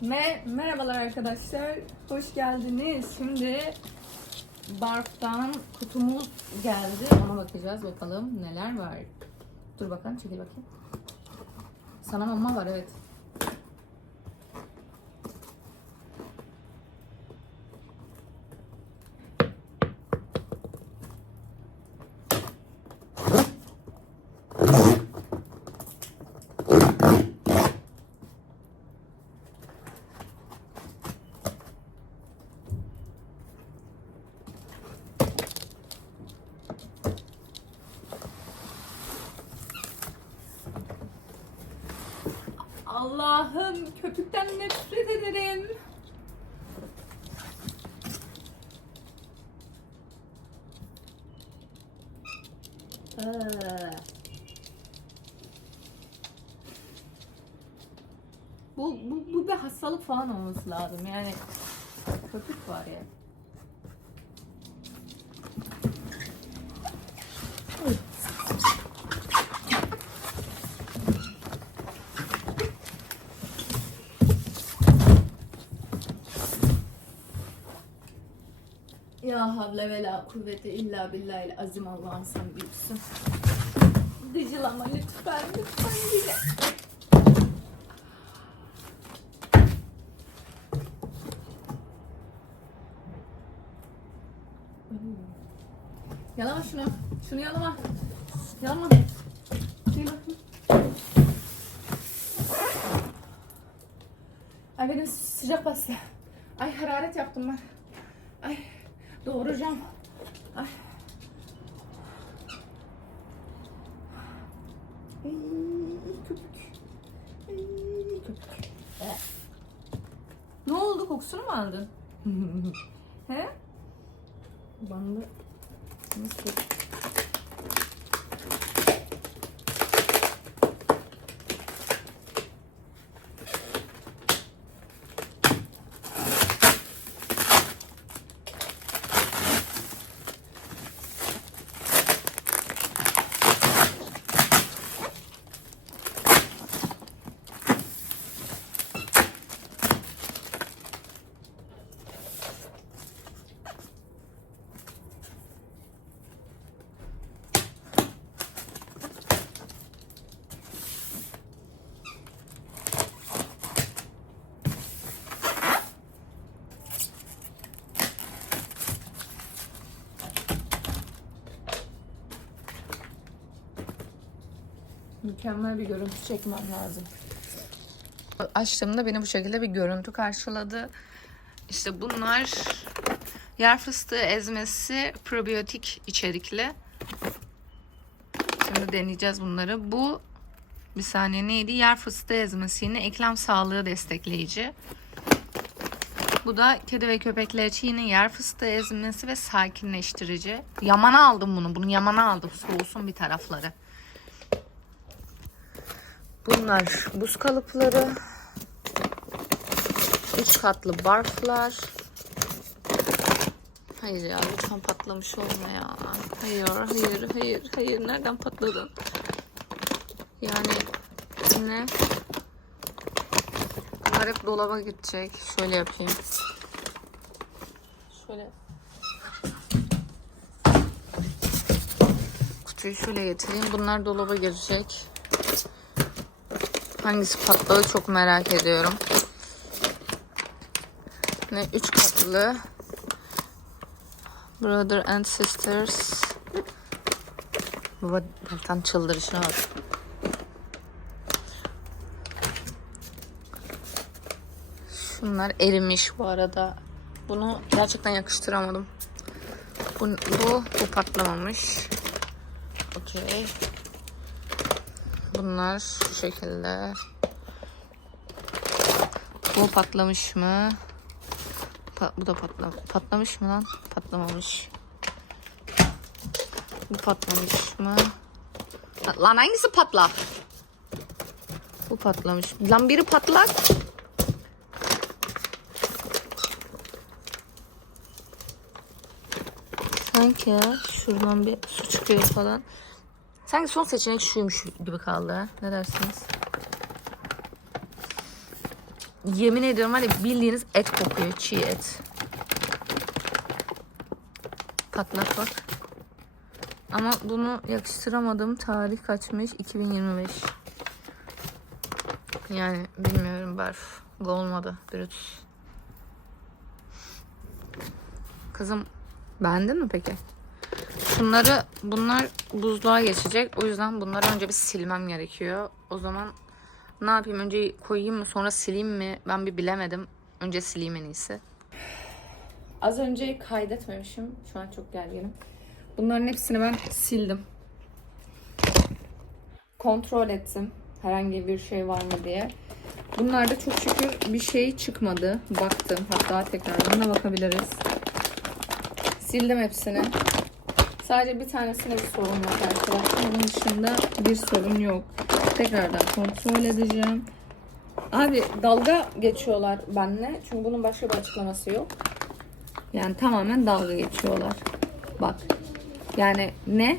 Me merhabalar arkadaşlar. Hoş geldiniz. Şimdi Barf'tan kutumuz geldi. Ona bakacağız bakalım neler var. Dur bakalım çekil bakayım. Sana mama var evet. Köpükten nefret ederim. Ee. Bu, bu, bu bir hastalık falan olması lazım yani köpük var ya. Ya havle ve la kuvvete illa billahil azim Allah'ım sen büyüksün. Dicilama lütfen lütfen dile. Yalama şunu. Şunu yalama. Yalama. Şuraya bakayım. Ay benim sıcak bastı. Ay hararet yaptım ben. Ay doğuracağım. Ay. Köpük. Köpük. Ne oldu? Kokusunu mu aldın? He? Bandı. Nasıl? Mükemmel bir görüntü çekmem lazım. Açtığımda beni bu şekilde bir görüntü karşıladı. İşte bunlar yer fıstığı ezmesi probiyotik içerikli. Şimdi deneyeceğiz bunları. Bu bir saniye neydi? Yer fıstığı ezmesi yine eklem sağlığı destekleyici. Bu da kedi ve köpekler için yine yer fıstığı ezmesi ve sakinleştirici. Yamana aldım bunu. Bunu yamana aldım. Soğusun bir tarafları. Bunlar buz kalıpları. Üç katlı barflar. Hayır ya lütfen patlamış olma ya. Hayır, hayır, hayır, hayır. Nereden patladın? Yani ne? Bunlar hep dolaba gidecek. Şöyle yapayım. Şöyle. Kutuyu şöyle getireyim. Bunlar dolaba girecek. Hangisi patladı çok merak ediyorum. Ne üç katlı. Brother and sisters. Baba buradan çıldırışına bak. Şunlar erimiş bu arada. Bunu gerçekten yakıştıramadım. Bu, bu, bu patlamamış. Okey. Bunlar şu şekilde. Bu patlamış mı? Pa- bu da patla patlamış mı lan? Patlamamış. Bu patlamış mı? Lan hangisi patla? Bu patlamış. Lan biri patlak. Sanki ya şuradan bir su çıkıyor falan. Sanki son seçenek şuymuş gibi kaldı. Ne dersiniz? Yemin ediyorum ya bildiğiniz et kokuyor. Çiğ et. Patlak bak. Ama bunu yakıştıramadığım tarih kaçmış? 2025. Yani bilmiyorum barf. Bu olmadı. Brutus. Kızım beğendin mi peki? Şunları bunlar buzluğa geçecek. O yüzden bunları önce bir silmem gerekiyor. O zaman ne yapayım? Önce koyayım mı sonra sileyim mi? Ben bir bilemedim. Önce sileyim en iyisi. Az önce kaydetmemişim. Şu an çok gerginim. Bunların hepsini ben sildim. Kontrol ettim. Herhangi bir şey var mı diye. Bunlarda çok şükür bir şey çıkmadı. Baktım. Hatta tekrar buna bakabiliriz. Sildim hepsini. Sadece bir tanesinde bir sorun yok arkadaşlar. Onun dışında bir sorun yok. Tekrardan kontrol edeceğim. Abi dalga geçiyorlar benimle. Çünkü bunun başka bir açıklaması yok. Yani tamamen dalga geçiyorlar. Bak. Yani ne?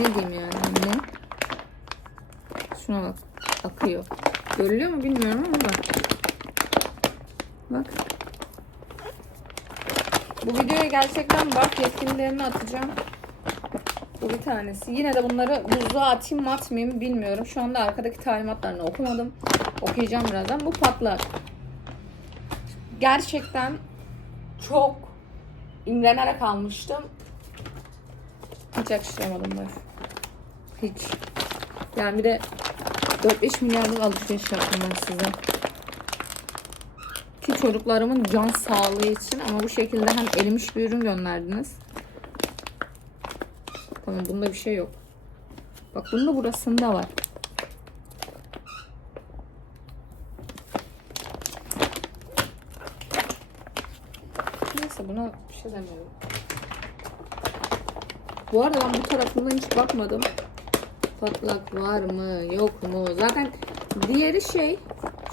Ne diyeyim yani ne? Şuna bak. Akıyor. Görülüyor mu bilmiyorum ama bak. Bak. Bu videoya gerçekten bak yetkililerini atacağım. Bu bir tanesi. Yine de bunları buzluğa atayım mı atmayayım bilmiyorum. Şu anda arkadaki talimatlarını okumadım. Okuyacağım birazdan. Bu patlak. Gerçekten çok imrenerek almıştım. Hiç yakıştıramadım ben. Hiç. Yani bir de 4-5 milyarlık alışveriş yaptım ben size. Ki çocuklarımın can sağlığı için ama bu şekilde hem erimiş bir ürün gönderdiniz. Tamam bunda bir şey yok. Bak bunda burasında var. Neyse buna bir şey demiyorum. Bu arada ben bu tarafından hiç bakmadım. Patlak var mı yok mu? Zaten diğeri şey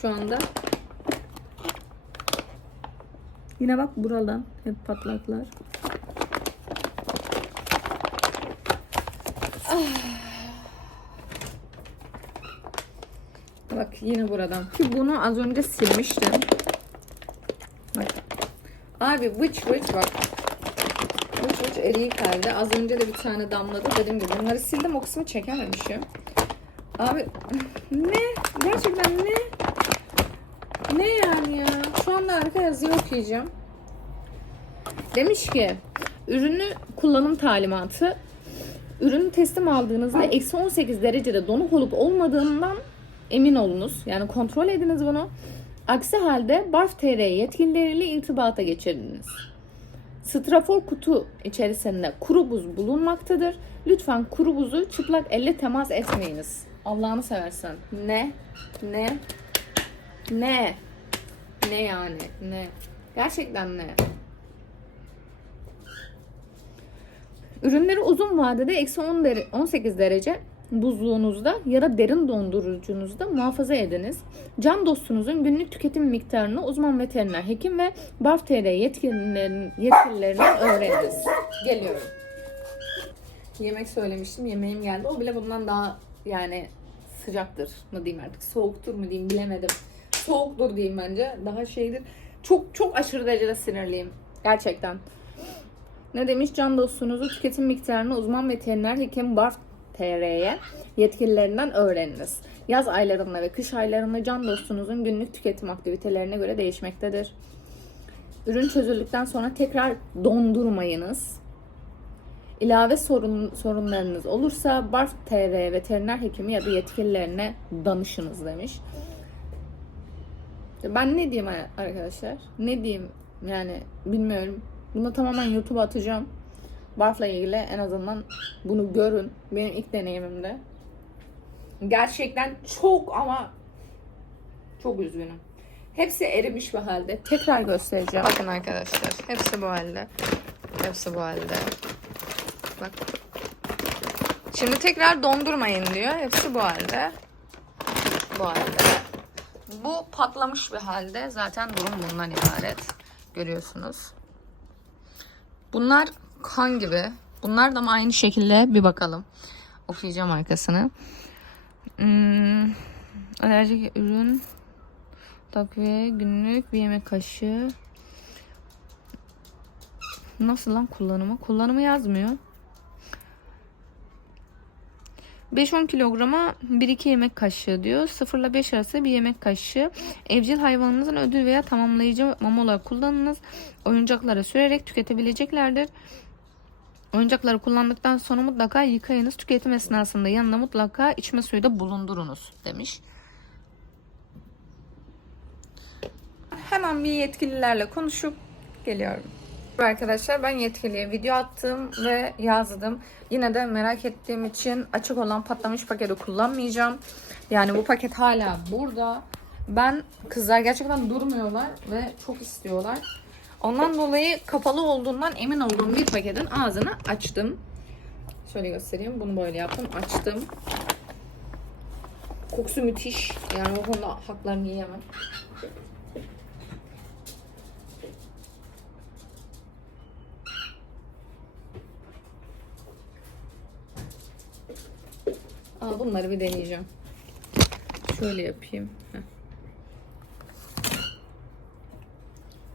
şu anda. Yine bak buradan hep patlaklar. Ah. Bak yine buradan. Ki bunu az önce silmiştim. Bak. Abi vıç vıç bak. Vıç vıç eriği kaldı. Az önce de bir tane damladı. Dediğim gibi bunları sildim o kısmı çekememişim. Abi ne? Gerçekten ne? Ne yani ya? Şu anda arka yazıyı okuyacağım. Demiş ki ürünü kullanım talimatı ürünü teslim aldığınızda eksi 18 derecede donuk olup olmadığından emin olunuz. Yani kontrol ediniz bunu. Aksi halde Barf TR yetkilileriyle irtibata geçirdiniz. Strafor kutu içerisinde kuru buz bulunmaktadır. Lütfen kuru buzu çıplak elle temas etmeyiniz. Allah'ını seversen. Ne? Ne? Ne? Ne yani? Ne? Gerçekten ne? Ürünleri uzun vadede eksi 10 dere- 18 derece buzluğunuzda ya da derin dondurucunuzda muhafaza ediniz. Can dostunuzun günlük tüketim miktarını uzman veteriner hekim ve BARF TR yetkililerin, yetkililerinden öğreniniz. Geliyorum. Yemek söylemiştim. Yemeğim geldi. O bile bundan daha yani sıcaktır mı diyeyim artık. Soğuktur mu diyeyim bilemedim. Soğuktur diyeyim bence. Daha şeydir. Çok çok aşırı derecede sinirliyim. Gerçekten. Ne demiş? Can dostunuzu tüketim miktarını uzman veteriner hekim Barf TR'ye yetkililerinden öğreniniz. Yaz aylarında ve kış aylarında can dostunuzun günlük tüketim aktivitelerine göre değişmektedir. Ürün çözüldükten sonra tekrar dondurmayınız. İlave sorun, sorunlarınız olursa Barf TR veteriner hekimi ya da yetkililerine danışınız demiş. Ben ne diyeyim arkadaşlar? Ne diyeyim? Yani bilmiyorum. Bunu tamamen YouTube'a atacağım. Barf'la ilgili en azından bunu görün. Benim ilk deneyimimde. Gerçekten çok ama çok üzgünüm. Hepsi erimiş bir halde. Tekrar göstereceğim. Bakın arkadaşlar. Hepsi bu halde. Hepsi bu halde. Bak. Şimdi tekrar dondurmayın diyor. Hepsi bu halde. Bu halde. Bu patlamış bir halde. Zaten durum bundan ibaret. Görüyorsunuz. Bunlar kan gibi. Bunlar da mı aynı şekilde bir bakalım. Okuyacağım arkasını. Hmm, alerjik ürün takviye günlük bir yemek kaşığı. Nasıl lan kullanımı? Kullanımı yazmıyor. 5-10 kilograma 1-2 yemek kaşığı diyor. 0 ile 5 arası bir yemek kaşığı. Evcil hayvanınızın ödül veya tamamlayıcı mama olarak kullanınız. Oyuncaklara sürerek tüketebileceklerdir. Oyuncakları kullandıktan sonra mutlaka yıkayınız. Tüketim esnasında yanında mutlaka içme suyu da bulundurunuz demiş. Hemen bir yetkililerle konuşup geliyorum. Arkadaşlar ben yetkiliye video attım ve yazdım. Yine de merak ettiğim için açık olan patlamış paketi kullanmayacağım. Yani bu paket hala burada. Ben kızlar gerçekten durmuyorlar ve çok istiyorlar. Ondan dolayı kapalı olduğundan emin olduğum bir paketin ağzını açtım. Şöyle göstereyim. Bunu böyle yaptım. Açtım. Kokusu müthiş. Yani o konuda haklarını yiyemem. Aa, bunları bir deneyeceğim. Şöyle yapayım.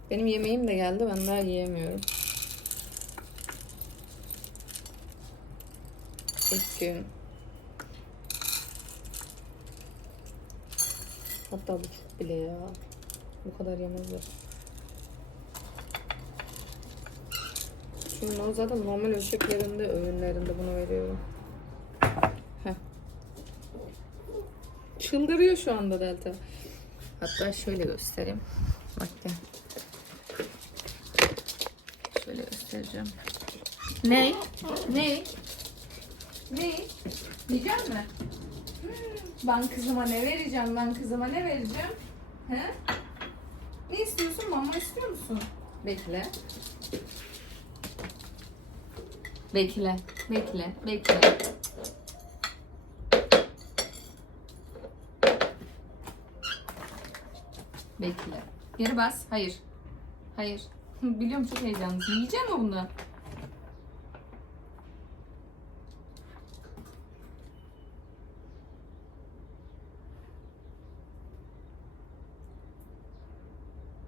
Benim yemeğim de geldi. Ben daha yiyemiyorum. İlk gün. Hatta bu çok bile ya. Bu kadar yemezler. Ben zaten normal ölçeklerinde, öğünlerinde bunu veriyorum. Heh. Çıldırıyor şu anda Delta. Hatta şöyle göstereyim. Bak gel. Şöyle göstereceğim. Ne? Ne? Ne? Yiyecek mi? Ben kızıma ne vereceğim? Ben kızıma ne vereceğim? He? Ne istiyorsun? Mama istiyor musun? Bekle. Bekle. Bekle. Bekle. Bekle. Geri bas. Hayır. Hayır. Biliyorum çok heyecanlısın. Yiyecek mi bunu?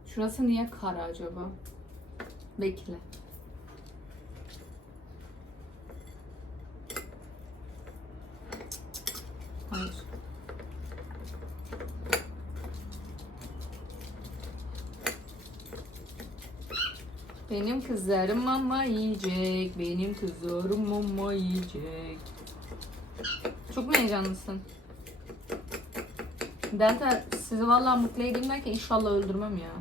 Şurası niye kara acaba? Bekle. Hayır. Benim kızlarım mama yiyecek. Benim kızlarım mama yiyecek. Çok mu heyecanlısın? Delta sizi vallahi mutlu edeyim derken inşallah öldürmem ya.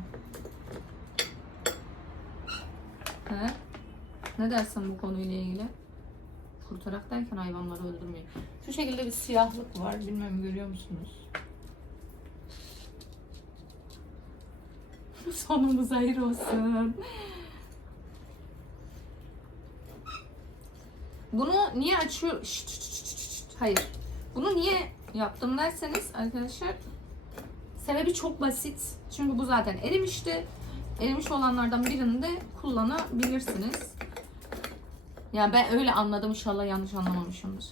He? Ne dersin bu konuyla ilgili? Kurtarak derken hayvanları öldürmeyin. Şu şekilde bir siyahlık var. Bilmem görüyor musunuz? Sonumuz hayır olsun. Bunu niye açıyor? Şşt, şşt, şşt, şşt. Hayır. Bunu niye yaptım derseniz arkadaşlar sebebi çok basit. Çünkü bu zaten erimişti. Erimiş olanlardan birini de kullanabilirsiniz. Yani ben öyle anladım inşallah yanlış anlamamışımdır.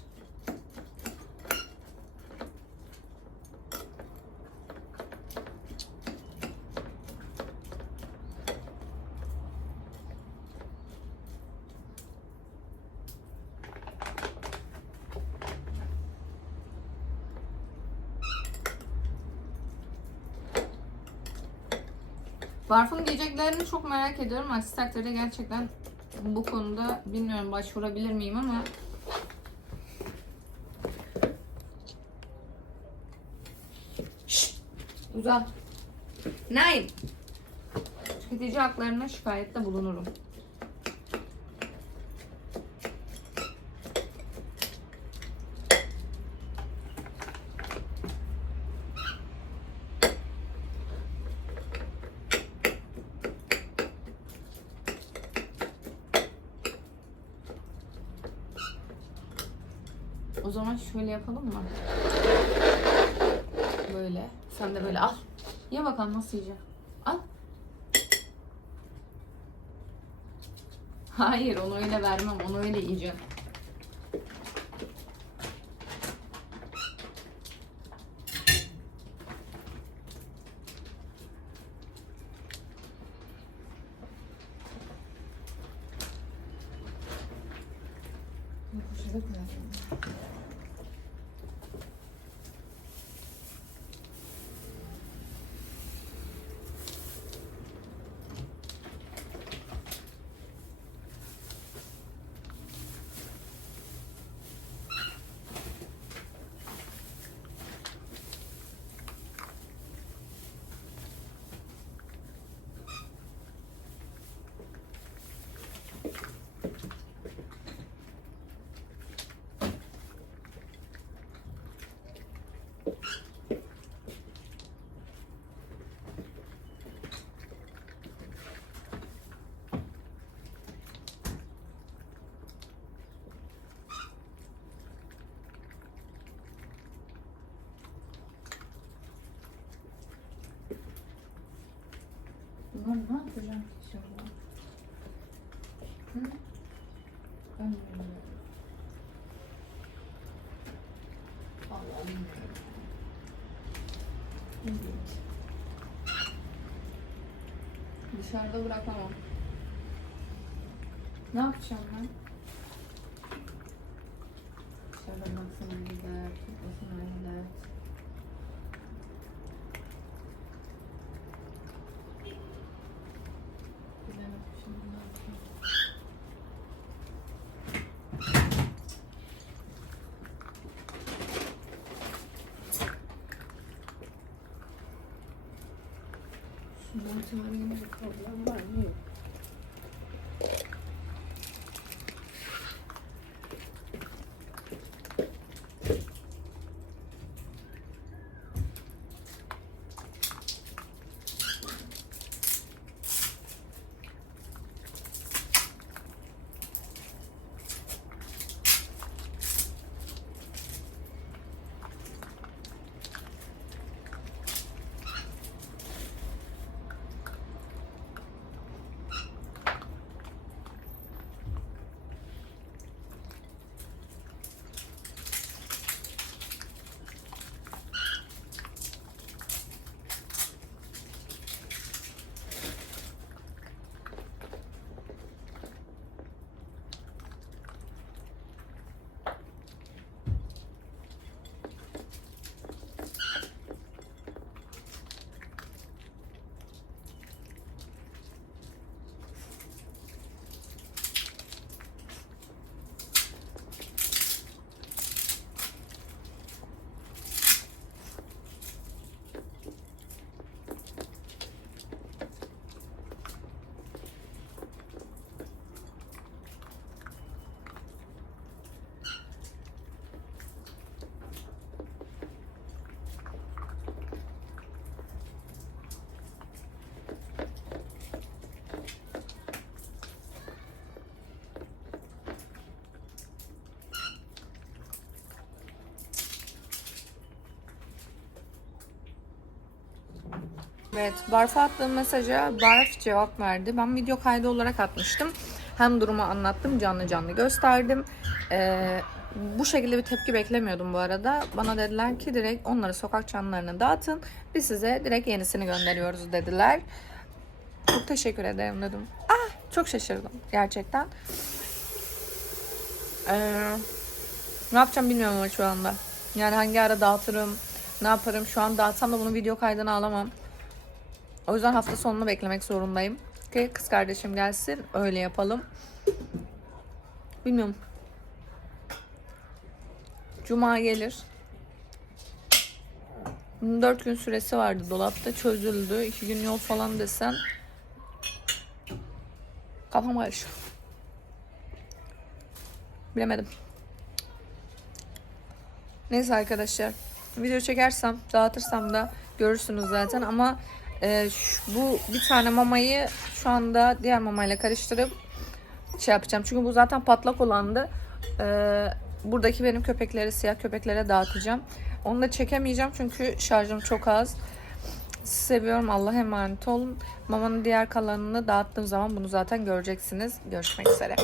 Diyeceklerini çok merak ediyorum. Aksi takdirde gerçekten bu konuda bilmiyorum başvurabilir miyim ama! Uzan. Naim. Tüketici haklarına şikayette bulunurum. O zaman şöyle yapalım mı? Böyle. Sen de böyle al. Ye bakalım nasıl yiyecek. Al. Hayır onu öyle vermem. Onu öyle yiyeceğim. Bunlar ne yapacağım ki şimdi? Hı? Ben bilmiyorum. Vallahi bilmiyorum. İlginç. Dışarıda bırakamam. Ne yapacağım ben? Dışarıda baksana gider, tutmasına gider. Bilemedim şimdi ne yapayım. Şundan tarihin bir problem var mı? Yok. Evet, Barf'a attığım mesaja Barf cevap verdi. Ben video kaydı olarak atmıştım. Hem durumu anlattım, canlı canlı gösterdim. Ee, bu şekilde bir tepki beklemiyordum bu arada. Bana dediler ki direkt onları sokak canlılarına dağıtın. Biz size direkt yenisini gönderiyoruz dediler. Çok teşekkür ederim dedim. Ah, çok şaşırdım gerçekten. Ee, ne yapacağım bilmiyorum şu anda. Yani hangi ara dağıtırım, ne yaparım. Şu an dağıtsam da bunu video kaydına alamam. O yüzden hafta sonunu beklemek zorundayım. Ki kız kardeşim gelsin öyle yapalım. Bilmiyorum. Cuma gelir. Bunun 4 gün süresi vardı dolapta çözüldü. 2 gün yol falan desen kafam karışık. Bilemedim. Neyse arkadaşlar. Video çekersem, dağıtırsam da görürsünüz zaten ama e, şu- bu bir tane mamayı şu anda diğer mamayla karıştırıp şey yapacağım. Çünkü bu zaten patlak olandı. E, buradaki benim köpekleri, siyah köpeklere dağıtacağım. Onu da çekemeyeceğim çünkü şarjım çok az. Sizi seviyorum. Allah'a emanet olun. Mamanın diğer kalanını dağıttığım zaman bunu zaten göreceksiniz. Görüşmek üzere.